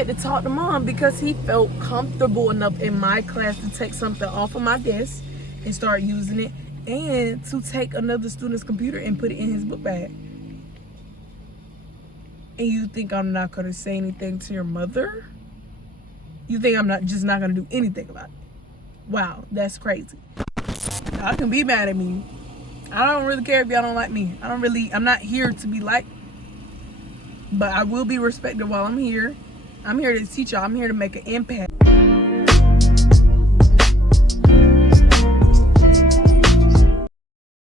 had to talk to mom because he felt comfortable enough in my class to take something off of my desk and start using it, and to take another student's computer and put it in his book bag. And you think I'm not gonna say anything to your mother? You think I'm not gonna do anything about it? Wow, that's crazy. Y'all can be mad at me. I don't really care if y'all don't like me. I'm not here to be liked. But I will be respected while I'm here. I'm here to teach y'all. I'm here to make an impact.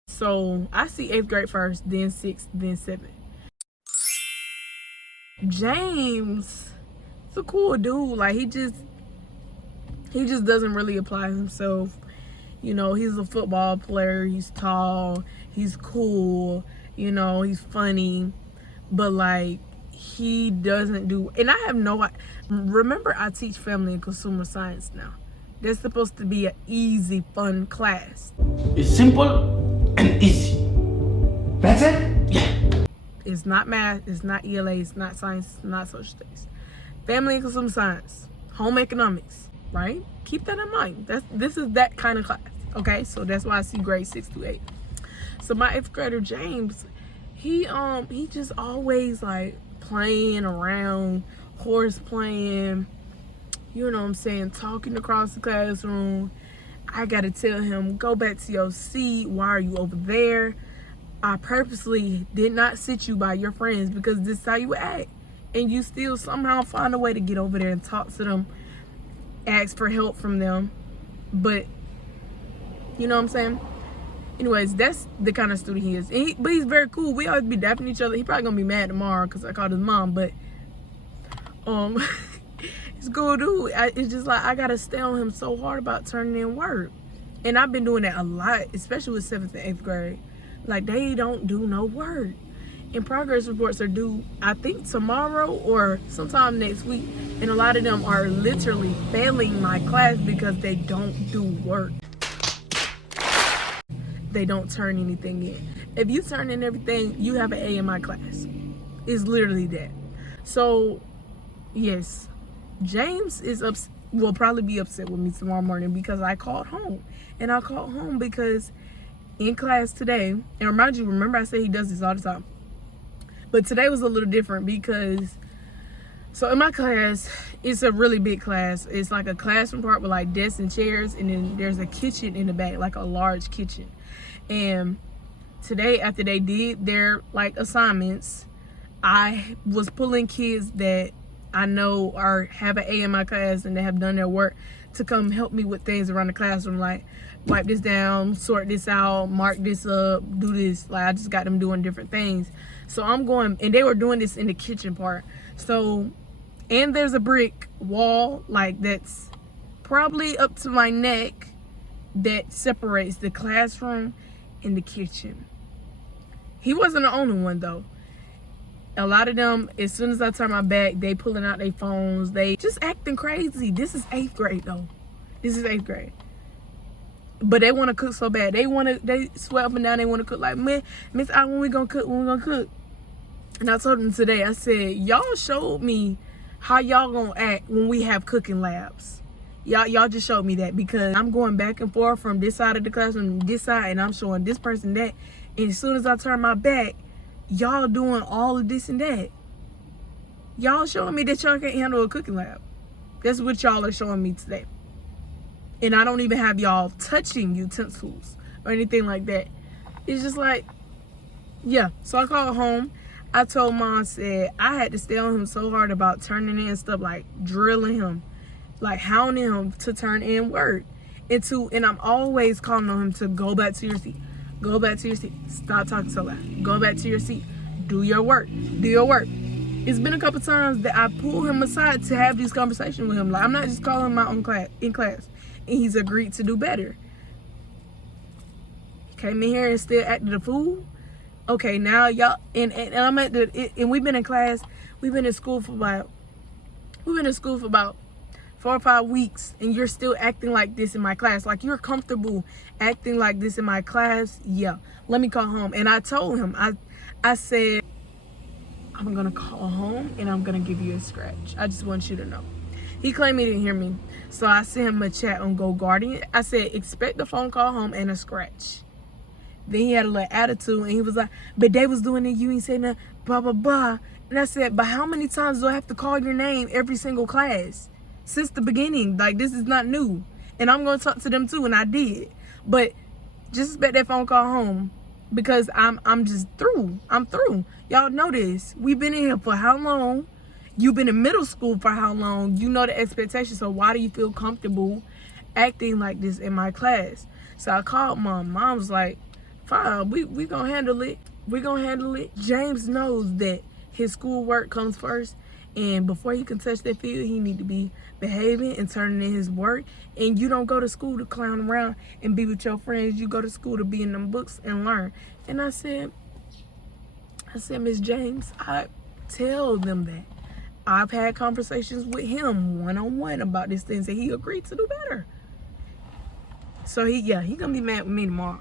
So I see 8th grade first, then 6th, then 7th. James, it's a cool dude. Like he just doesn't really apply himself. You know, he's a football player. He's tall. He's cool. You know, he's funny. But like, he doesn't do, and I have no, remember I teach family and consumer science now. That's supposed to be an easy, fun class. It's simple and easy. That's it? Yeah. It's not math, it's not ELA, it's not science, it's not social studies. Family and consumer science, home economics, right? Keep that in mind. This is that kind of class, okay? So that's why I see grades 6 through 8. So my 8th grader, James, he just always like playing around, horse playing, you know what I'm saying, talking across the classroom. I gotta tell him, go back to your seat. Why are you over there? I purposely did not sit you by your friends because this is how you act. And you still somehow find a way to get over there and talk to them, ask for help from them. But, you know what I'm saying? Anyways, that's the kind of student he is. But he's very cool. We always be dapping each other. He probably gonna be mad tomorrow because I called his mom. But he's a cool dude. It's just like I gotta stay on him so hard about turning in work. And I've been doing that a lot, especially with 7th and 8th grade. Like, they don't do no work. And progress reports are due, I think, tomorrow or sometime next week. And a lot of them are literally failing my class because they don't do work. They don't turn anything in. If you turn in everything, you have an A in my class. It's literally that. So, yes, James will probably be upset with me tomorrow morning because I called home. And I called home because in class today, and remember I said he does this all the time. But today was a little different because, so in my class, it's a really big class. It's like a classroom part with like desks and chairs, and then there's a kitchen in the back, like a large kitchen. And today, after they did their like assignments, I was pulling kids that I know have an A in my class and they have done their work to come help me with things around the classroom, like wipe this down, sort this out, mark this up, do this. Like, I just got them doing different things. So I'm going, and they were doing this in the kitchen part. So, and there's a brick wall, like that's probably up to my neck, that separates the classroom and the kitchen. He wasn't the only one though. A lot of them, as soon as I turn my back, they pulling out their phones. They just acting crazy. This is 8th grade though. This is 8th grade. But they want to cook so bad. They swear up and down they want to cook. Like, man, Miss, when we gonna cook? When we gonna cook? And I told them today, I said, y'all showed me how y'all gonna act when we have cooking labs. Y'all just showed me that, because I'm going back and forth from this side of the classroom, this side, and I'm showing this person that. And as soon as I turn my back, y'all doing all of this and that. Y'all showing me that y'all can't handle a cooking lab. That's what y'all are showing me today. And I don't even have y'all touching utensils or anything like that. It's just like, yeah. So I called home. I told Mom, said I had to stay on him so hard about turning in stuff, like drilling him, like hounding him to turn in work. And I'm always calling on him to go back to your seat. Go back to your seat. Stop talking so loud. Go back to your seat. Do your work. Do your work. It's been a couple times that I pull him aside to have these conversations with him. Like, I'm not just calling him out in class. And he's agreed to do better. He came in here and still acted a fool. Okay, now y'all, and I'm at and we've been in class, we've been in school for about 4 or 5 weeks, and you're still acting like this in my class. Like, you're comfortable acting like this in my class? Yeah, let me call home. And I told him, I said, I'm gonna call home and I'm gonna give you a scratch. I just want you to know. He claimed he didn't hear me. So I sent him a chat on Go Guardian. I said, expect a phone call home and a scratch. Then he had a little attitude and he was like, but they was doing it, you ain't saying nothing, blah, blah, blah. And I said, but how many times do I have to call your name every single class? Since the beginning, like, this is not new. And I'm gonna talk to them too, and I did. But just expect that phone call home because I'm just through. I'm through. Y'all know this. We've been in here for how long? You've been in middle school for how long? You know the expectations, so why do you feel comfortable acting like this in my class? So I called mom. Mom was like, fine, we gonna handle it. We gonna handle it. James knows that his schoolwork comes first, and before he can touch that field, he need to be behaving and turning in his work. And you don't go to school to clown around and be with your friends. You go to school to be in them books and learn. And I said, Miss James, I tell them that. I've had conversations with him one-on-one about this thing, and he agreed to do better. So he gonna be mad with me tomorrow.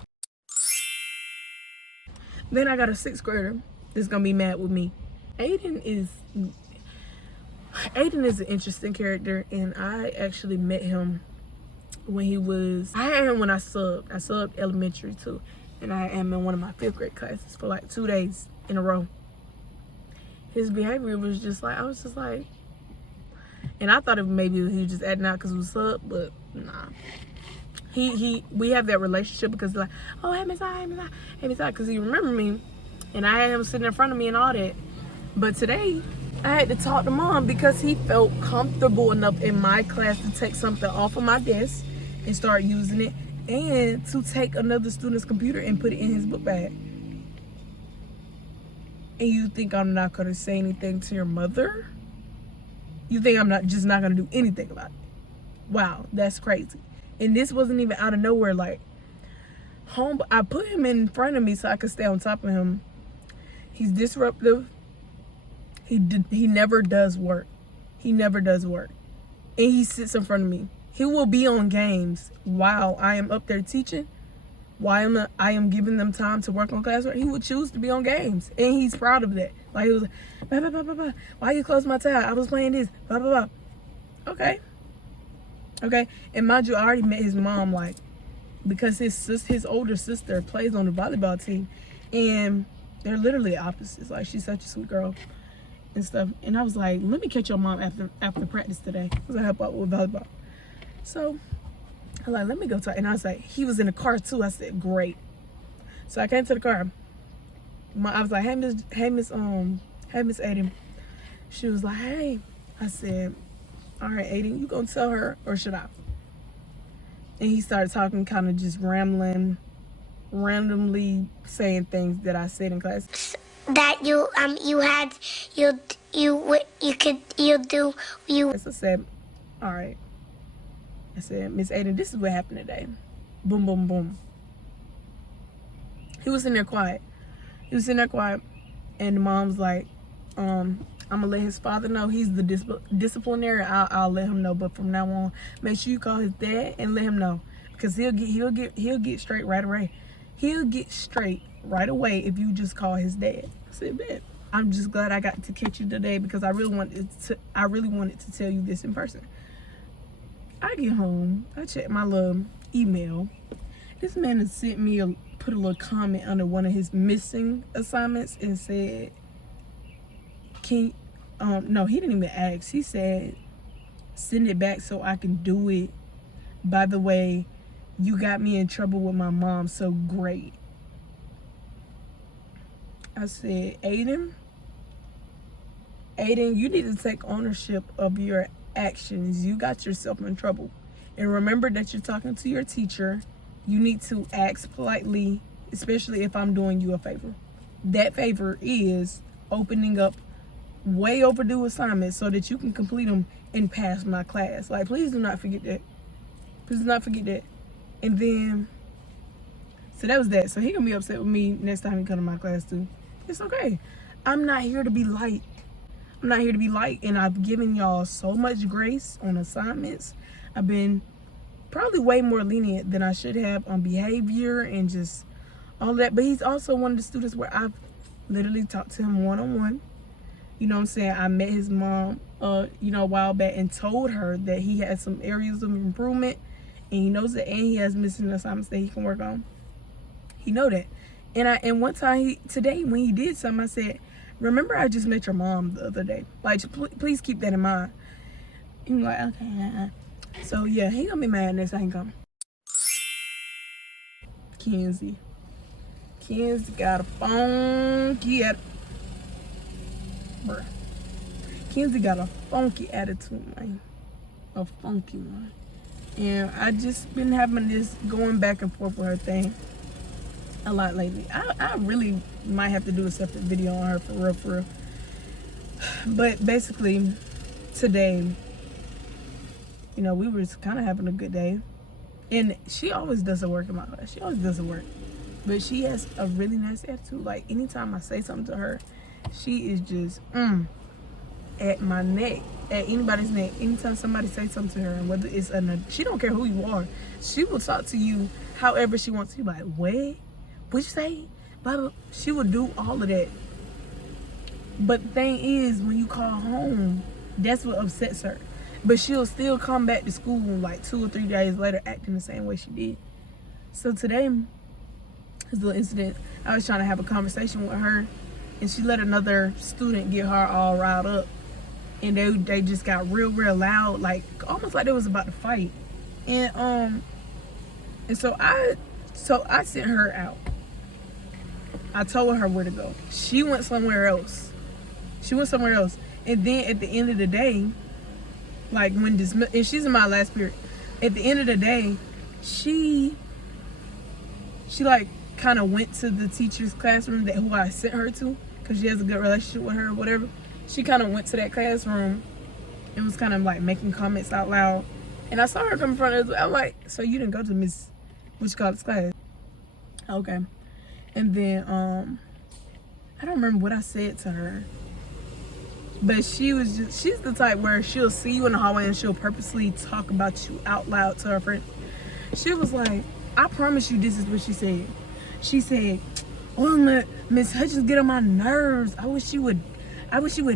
Then I got a 6th grader that's gonna be mad with me. Aiden is an interesting character, and I actually met him when I had him when I subbed. I subbed elementary too, and I am in one of my 5th grade classes for like 2 days in a row. His behavior was just like, I was just like, and I thought maybe he was just acting out because it was sub, but nah. We have that relationship because like, oh, hey Miss I, because he remembered me, and I had him sitting in front of me and all that. But today, I had to talk to mom because he felt comfortable enough in my class to take something off of my desk and start using it, and to take another student's computer and put it in his book bag. And you think I'm not gonna say anything to your mother? You think I'm not gonna do anything about it? Wow, that's crazy. And this wasn't even out of nowhere. Like, I put him in front of me so I could stay on top of him. He's disruptive. He never does work. He never does work. And he sits in front of me. He will be on games while I am up there teaching. While I am giving them time to work on classwork. He would choose to be on games. And he's proud of that. Like, he was like, blah, blah, blah, blah, blah. Why you close my tab? I was playing this. Blah, blah, blah. Okay. And mind you, I already met his mom, like, because his older sister plays on the volleyball team. And they're literally opposites. Like, she's such a sweet girl and stuff. And I was like, let me catch your mom after practice today, because I help out with volleyball. So I was like, let me go talk. And I was like, he was in the car too. I said, great. So I came to the car. I was like, hey Miss Aiden. She was like, hey. I said, all right, Aiden, you gonna tell her or should I? And he started talking, kind of just rambling, randomly saying things that I said in class. That you do. So I said, all right. I said, Miss Aiden, this is what happened today. Boom, boom, boom. He was in there quiet. And the mom's like, I'm gonna let his father know. He's the disciplinary. I'll let him know. But from now on, make sure you call his dad and let him know, because he'll get straight right away. He'll get straight right away if you just call his dad. I said, bet. I'm just glad I got to catch you today, because I really wanted to tell you this in person. I get home, I check my little email. This man has sent me put a little comment under one of his missing assignments and said, no, he didn't even ask. He said, send it back so I can do it. By the way, you got me in trouble with my mom, so great. I said, Aiden, you need to take ownership of your actions. You got yourself in trouble. And remember that you're talking to your teacher. You need to ask politely, especially if I'm doing you a favor. That favor is opening up way overdue assignments so that you can complete them and pass my class. Like, please do not forget that. Please do not forget that. And then, so that was that. So he gonna be upset with me next time he come to my class too. It's okay. I'm not here to be light. And I've given y'all so much grace on assignments. I've been probably way more lenient than I should have on behavior and just all that. But he's also one of the students where I've literally talked to him one-on-one. You know what I'm saying? I met his mom, you know, a while back and told her that he had some areas of improvement and he knows it, and he has missing assignments that he can work on. He know that. And one time today when he did something, I said, remember I just met your mom the other day. Like, please keep that in mind. He was like, okay. So yeah, he gonna be mad next time he come. Kenzie got a funky bruh. Kenzie got a funky attitude, man. A funky one. And I just been having this going back and forth with her thing a lot lately. I really might have to do a separate video on her for real. But basically, today, you know, we were kind of having a good day. And she always does her work in my class. She always does her work. But she has a really nice attitude. Like, anytime I say something to her, she is just, at my neck, at anybody's neck. Anytime somebody says something to her, and whether it's she don't care who you are, she will talk to you however she wants to. Like, what'd you say? Blah, blah. She will do all of that. But the thing is, when you call home, that's what upsets her. But she'll still come back to school like 2 or 3 days later acting the same way she did. So today, this little incident, I was trying to have a conversation with her, and she let another student get her all riled up. And they just got real loud, like almost like they was about to fight. And so I sent her out. I told her where to go. She went somewhere else. And then at the end of the day, like when and she's in my last period. At the end of the day, she like kind of went to the teacher's classroom who I sent her to, because she has a good relationship with her or whatever. She kind of went to that classroom and was kind of like making comments out loud. And I saw her come in front of us. I'm like, so you didn't go to Miss What's class? Okay. And then I don't remember what I said to her. But she's the type where she'll see you in the hallway and she'll purposely talk about you out loud to her friend. She was like, I promise you this is what she said. She said, oh, Miss Hutchins get on my nerves. I wish she would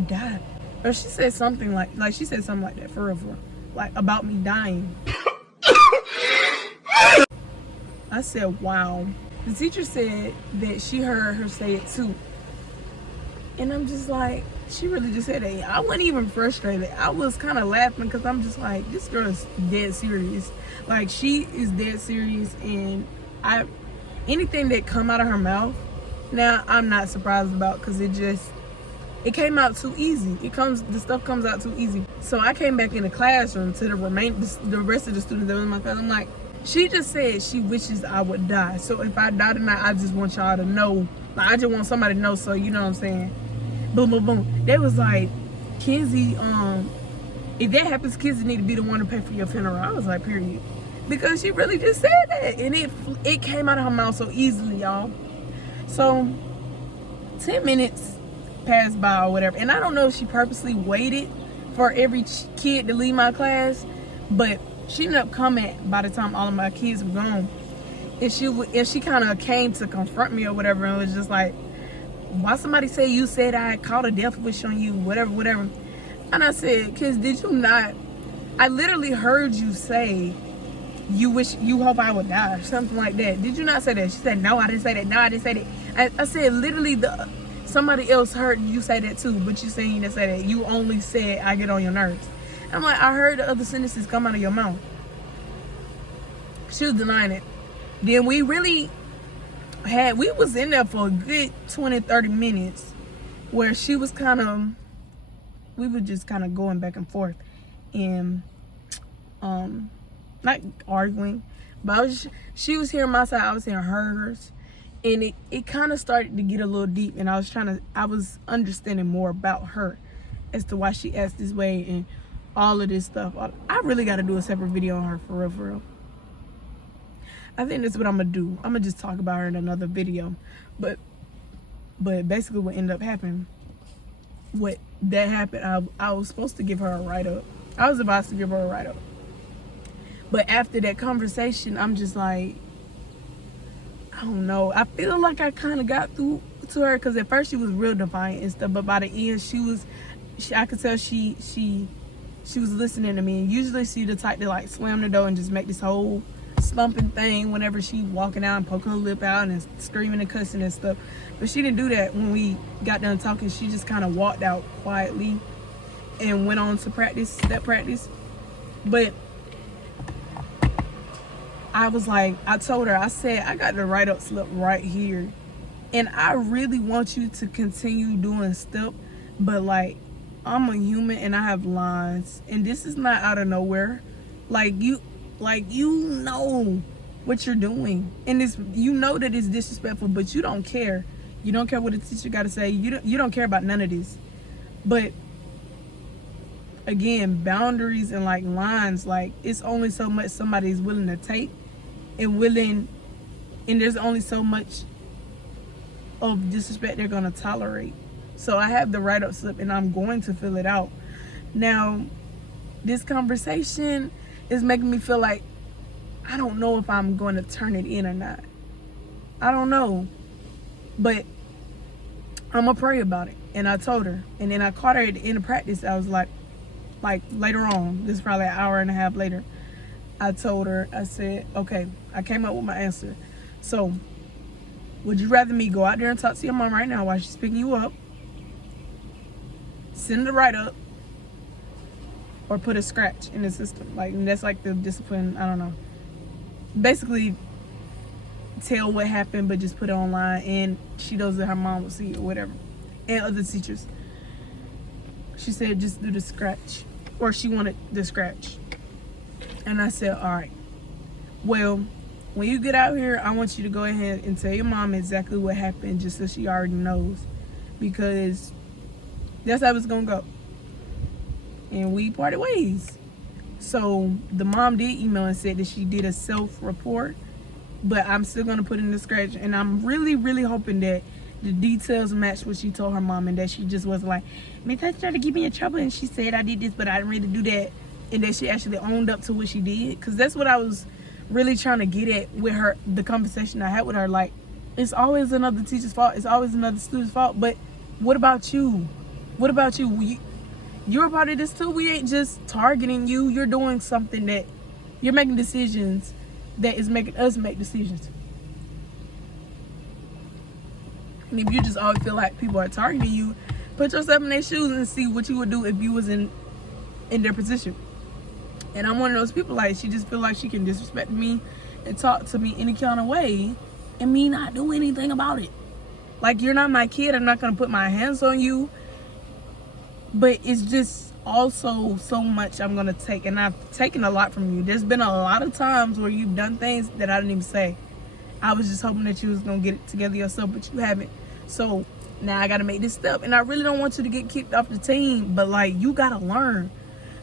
die. Or she said something like she said something like that for real. Like about me dying. I said, wow. The teacher said that she heard her say it too. And I'm just like, she really just said that. I wasn't even frustrated. I was kind of laughing because I'm just like, this girl is dead serious. Like, she is dead serious, and anything that come out of her mouth, now I'm not surprised about, because it came out too easy. The stuff comes out too easy. So I came back in the classroom to the rest of the students that was in my class. I'm like, she just said she wishes I would die. So if I die tonight, I just want y'all to know. Like, I just want somebody to know, so you know what I'm saying. Boom, boom, boom. They was like, Kenzie, if that happens, Kenzie need to be the one to pay for your funeral. I was like, period. Because she really just said that. And it came out of her mouth so easily, y'all. So 10 minutes passed by or whatever. And I don't know if she purposely waited for every kid to leave my class, but she ended up coming by the time all of my kids were gone. If she kind of came to confront me or whatever, and was just like, why somebody say you said I called a death wish on you, whatever. And I said, kids, did you not? I literally heard you say you hope I would die or something like that. Did you not say that? She said, no, I didn't say that. No, I didn't say that. I said, literally, somebody else heard you say that too, but you saying you didn't say that. You only said I get on your nerves. And I'm like, I heard the other sentences come out of your mouth. She was denying it. Then we was in there for a good 20-30 minutes where she was we were just kind of going back and forth and not arguing, but she was hearing my side, I was hearing hers, and it kind of started to get a little deep, and I was understanding more about her as to why she acts this way and all of this stuff. I really got to do a separate video on her for real. I think that's what I'm gonna do. I'm gonna just talk about her in another video. But basically what ended up happening, I was supposed to give her a write-up. I was about to give her a write-up. But after that conversation, I'm just like, I don't know. I feel like I kind of got through to her, because at first she was real defiant and stuff, but by the end I could tell she was listening to me. And usually she the type to like slam the door and just make this whole slumping thing whenever she walking out and poking her lip out and screaming and cussing and stuff. But she didn't do that when we got done talking. She just kind of walked out quietly and went on to step practice. But I was like, I told her, I said, I got the write-up slip right here. And I really want you to continue doing step, but like, I'm a human and I have lines. And this is not out of nowhere. Like you know what you're doing. And you know that it's disrespectful, but you don't care. You don't care what the teacher got to say. You don't care about none of this. But again, boundaries and like lines, like it's only so much somebody's willing to take and there's only so much of disrespect they're gonna tolerate. So I have the write-up slip and I'm going to fill it out. Now, this conversation is making me feel like I don't know if I'm going to turn it in or not. I don't know. But I'm gonna pray about it. And I told her. And then I caught her at the end of practice. I was like later on, this is probably an hour and a half later, I told her, I said, okay, I came up with my answer. So, would you rather me go out there and talk to your mom right now while she's picking you up, send the write-up, or put a scratch in the system? Like, and that's like the discipline, I don't know. Basically, tell what happened, but just put it online, and she knows that her mom will see it or whatever. And other teachers. She said, just do the scratch. Or she wanted the scratch. And I said, all right. Well, when you get out here, I want you to go ahead and tell your mom exactly what happened, just so she already knows. Because that's how it's going to go. And we parted ways. So the mom did email and said that she did a self-report. But I'm still going to put in the scratch. And I'm really, really hoping that the details match what she told her mom, and that she just was like, Miss Touch tried to get me in trouble and she said I did this, but I didn't really do that. And that she actually owned up to what she did. Because that's what I was really trying to get at with her, the conversation I had with her. Like, it's always another teacher's fault. It's always another student's fault. But what about you? What about you? You're a part of this too. We ain't just targeting you. You're doing something that you're making decisions that is making us make decisions. And if you just always feel like people are targeting you, put yourself in their shoes and see what you would do if you was in their position. And I'm one of those people, like, she just feel like she can disrespect me and talk to me any kind of way and me not do anything about it. Like, you're not my kid. I'm not going to put my hands on you. But it's just also so much I'm going to take. And I've taken a lot from you. There's been a lot of times where you've done things that I didn't even say. I was just hoping that you was going to get it together yourself, but you haven't. So now I got to make this step. And I really don't want you to get kicked off the team. But, like, you got to learn.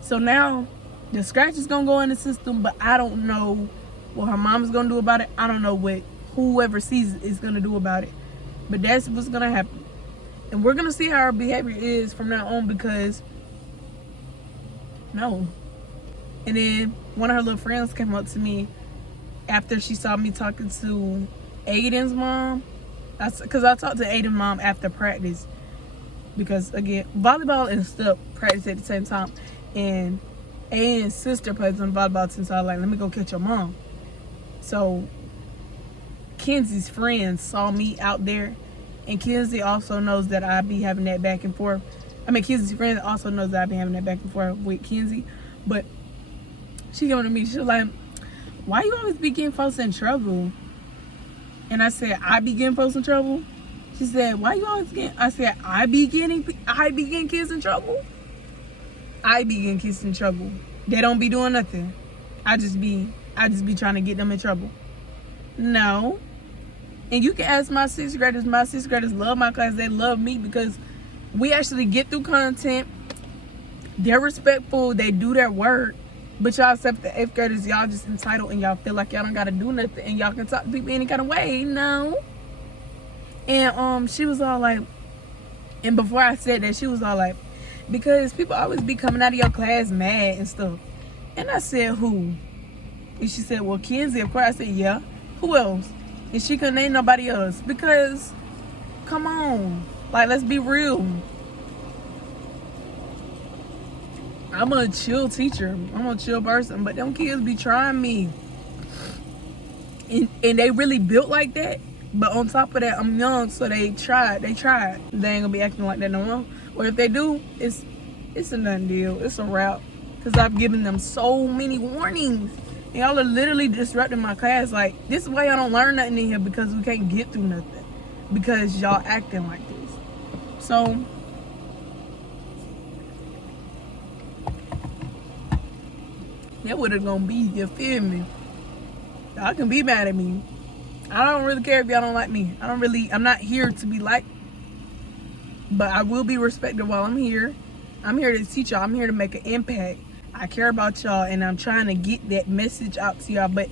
So now the scratch is going to go in the system. But I don't know what her mom's going to do about it. I don't know what whoever sees it is going to do about it. But that's what's going to happen. And we're going to see how her behavior is from now on, because no. And then one of her little friends came up to me after she saw me talking to Aiden's mom. Because I talked to Aiden's mom after practice. Because, again, volleyball and step practice at the same time. And Aiden's sister plays on volleyball team, so I was like, let me go catch your mom. So Kenzie's friends saw me out there. And Kenzie also knows that I be having that back and forth. I mean, Kenzie's friend also knows that I be having that back and forth with Kenzie. But she came to me, she was like, why you always be getting folks in trouble? And I said, I be getting folks in trouble? She said, why you always getting, I said, I be getting kids in trouble? I be getting kids in trouble. They don't be doing nothing. I just be trying to get them in trouble. No. And you can ask my sixth graders. My sixth graders love my class. They love me because we actually get through content. They're respectful. They do their work. But y'all, except the eighth graders, y'all just entitled and y'all feel like y'all don't got to do nothing. And y'all can talk to people any kind of way. No. And she was all like, and before I said that, she was all like, because people always be coming out of your class mad and stuff. And I said, who? And she said, well, Kenzie, of course. I said, yeah. Who else? And she couldn't name nobody else because Come on. Like, let's be real. I'm a chill teacher. I'm a chill person. But them kids be trying me. And they really built like that. But on top of that, I'm young, so they tried. They ain't gonna be acting like that no more. Or if they do, it's a done deal. It's a wrap. Because I've given them so many warnings. And y'all are literally disrupting my class. Like, this is why y'all don't learn nothing in here, because we can't get through nothing. Because y'all acting like this. So, that what it gonna be, you feel me? Y'all can be mad at me. I don't really care if y'all don't like me. I'm not here to be liked. But I will be respected while I'm here. I'm here to teach y'all. I'm here to make an impact. I care about y'all, and I'm trying to get that message out to y'all. But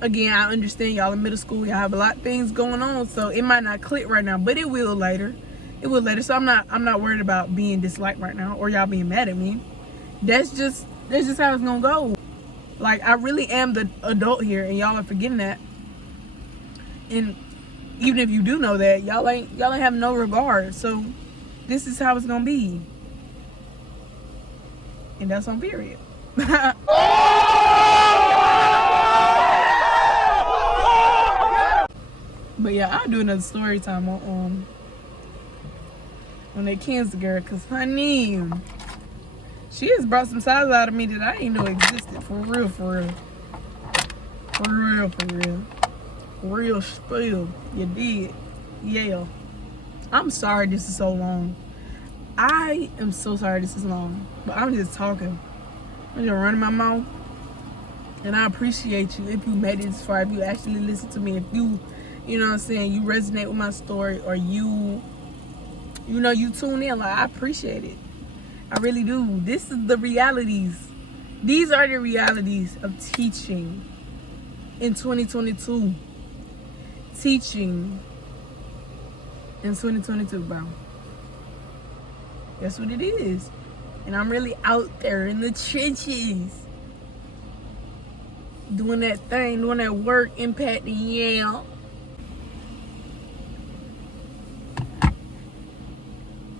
again, I understand y'all in middle school. Y'all have a lot of things going on, so it might not click right now, but it will later. It will later. So I'm not worried about being disliked right now or y'all being mad at me. That's just how it's gonna go. Like, I really am the adult here, and y'all are forgetting that. And even if you do know that, y'all ain't have no regard. So this is how it's gonna be. And that's on period. But yeah, I'll do another story time on that Kansas girl, cause honey, she has brought some sides out of me that I didn't know existed. For real. Real spill. You did. Yeah. I'm sorry this is so long. I am so sorry this is long. But I'm just talking. I'm just running my mouth. And I appreciate you if you made it this far, if you actually listen to me, if you know what I'm saying, you resonate with my story, or you tune in. Like, I appreciate it. I really do. This is the realities. These are the realities of teaching in 2022. Teaching in 2022, bro. That's what it is. And I'm really out there in the trenches. Doing that thing, doing that work, impacting, yeah.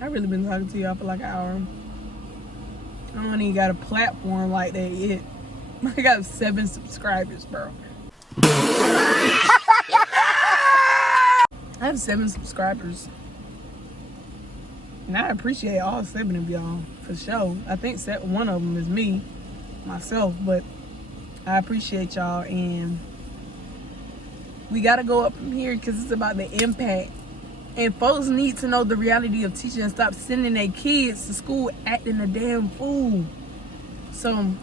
I've really been talking to y'all for like an hour. I don't even got a platform like that yet. I got 7 subscribers, bro. I have 7 subscribers. And I appreciate all 7 of y'all, for sure. I think one of them is me, myself, but I appreciate y'all. And we got to go up from here, because it's about the impact. And folks need to know the reality of teaching and stop sending their kids to school acting a damn fool. So,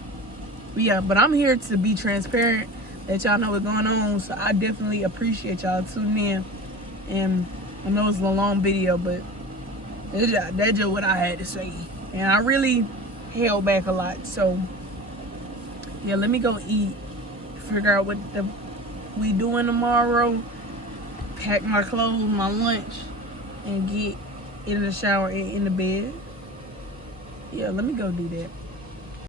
yeah, but I'm here to be transparent, let y'all know what's going on. So I definitely appreciate y'all tuning in. And I know it's a long video, but that's just what I had to say. And I really held back a lot. So, yeah, let me go eat, figure out what we doing tomorrow, pack my clothes, my lunch, and get in the shower and in the bed. Yeah, let me go do that.